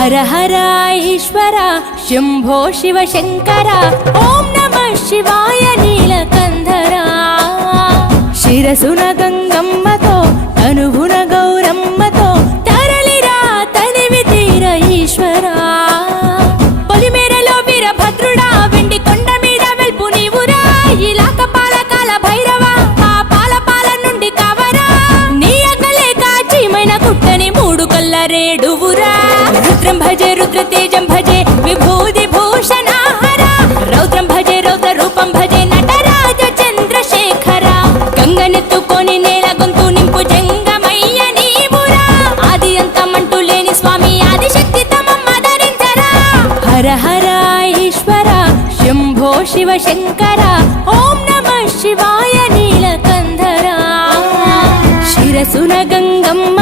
हर हर ईश्वर शंभो शिव शंकर ओम नमः शिवाय नीलकंधरा शिरसुन गंगम्मतो तनुभुन गौरम्मतो तरलिरा तनिवि तीर ईश्वरा పొలిమేరలో వీరభద్రుడా వెండి కొండ మీద వెల్పు నీవురా ఇలాక పాలకాల భైరవా ఆ పాల నుండి కవరా నీ అగలే కాచిమైన కుట్టని మూడు కల్ల రేడువురా रुद्रं भजे रुद्रतेजं भजे विभूति भूषणहर रौद्रं भजे रौद्र रूपं भजे नटराज चंद्रशेखर गंगनेत्तुकोनि नेल गొంతు నింపు జంగమయ్య నీవురా ఆది అంతమంటూ లేని స్వామి ఆదిశక్తి తమమ్మ ధరించరా హర హర ఈశ్వర శంభో శివ శంకర ఓం నమః శివాయ నీలకంధర శిరసున గంగమ్మ